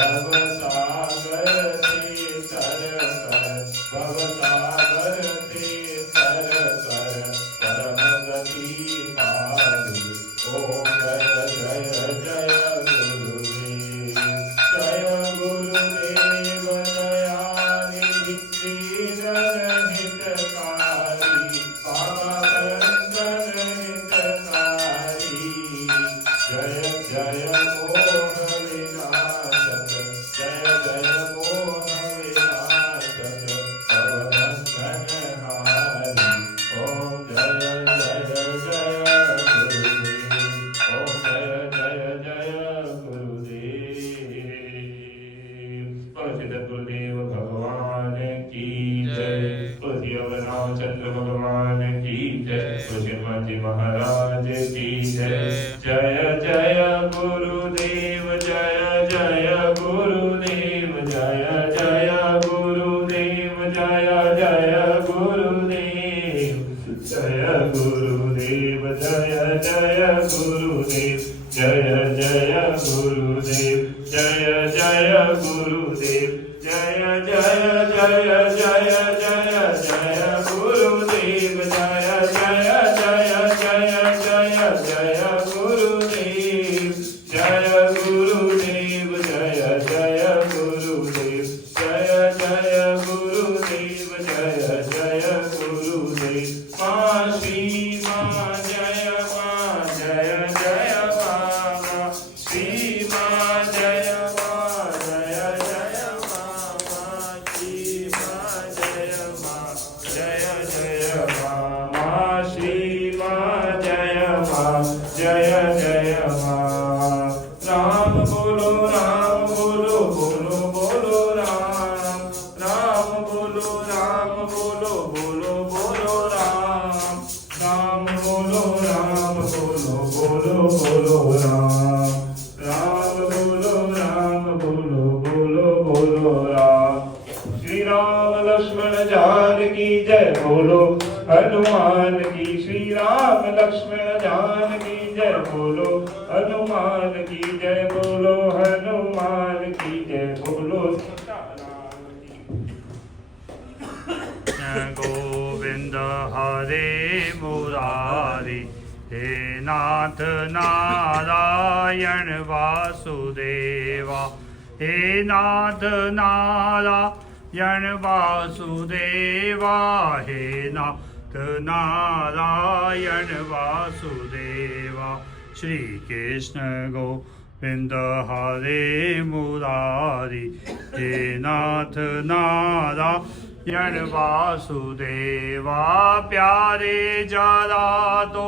भवसागर से तर भवसागर से तर परम गति पावे। ओम जय जय जय गुरुदेव, जय गुरुदेव दयानिधि श्रीधर हितकारी, बाबा कंचन हितकारी। जय जय मोह विनाशक, जय जय मोह विनाशक, भवबंधन हारी। ओम जय जय जय गुरुदेव, ओम जय जय जय गुरुदेव। बोलो श्री गुरुदेव भगवान की जय, बोलो श्री रामचंद्र भगवान की जय, बोलो श्री हनुमान जी महाराज की जय। जय जय गुरुदेव, जय जय गुरुदेव, जय जय गुरुदेव, जय जय गुरुदेव, जय गुरुदेव, जय जय गुरुदेव, जय जय गुरुदेव, जय जय गुरुदेव, जय जय जय जय जय जय गुरुदेव, जय जय जय जय जय जय गुरुदेव, जय गुरुदेव, जय जय गुरुदेव, जय जय गुरुदेव, जय जय गुरुदेव। माँ श्री माँ जय माँ, जय जय माँ, श्री माँ जय माँ, जय जय माँ, श्री माँ जय माँ, जय जय माँ, श्री माँ जय माँ, जय जय माँ। राम बोलो बोलो बोलो राम, राम बोलो बोलो राम, राम बोलो बोलो राम, राम बोलो राम। श्री राम लक्ष्मण जानकी जय, बोलो हनुमान की। श्री राम लक्ष्मण जानकी जय, बोलो हनुमान की जय, बोलो हनुमान की जय, बोलो सीताराम की। गोविंद हरे मुरारी, हे नाथ नारायण वासुदेवा, हे नाथ नारायण वासुदेवा, हे नाथ नारायण वासुदेवा। श्री कृष्ण गोविंद हरे मुरारी, हे नाथ नारायण वासुदेवा। प्यारे जरा तो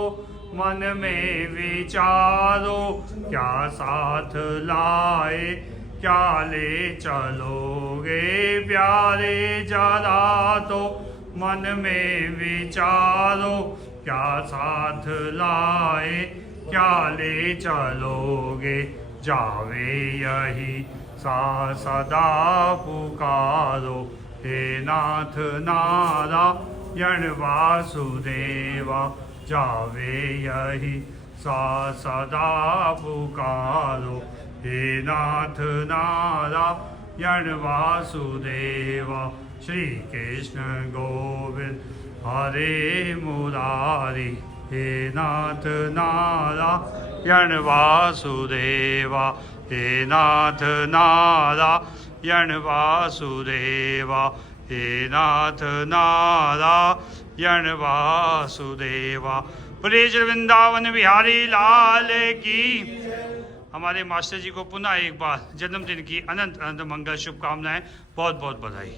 मन में विचारो, क्या साथ लाए क्या ले चलोगे। प्यारे जरा तो मन में विचारो, क्या साथ लाए क्या ले चलोगे। जावे यही सा सदा पुकारो, हे नाथ नारायण वासुदेवा। जावे यही सा सदा पुकारो, हे नाथ नारायण वासुदेवा। श्री कृष्ण गोविंद हरे मुरारी, हे नाथ नारायण वासुदेवा, हे नाथ नारायण वासुदेवा, हे नाथ नारायण वासुदेवा। प्रेज वृंदावन बिहारी लाल की। हमारे मास्टर जी को पुनः एक बार जन्मदिन की अनंत अनंत मंगल शुभकामनाएं, बहुत बहुत बधाई।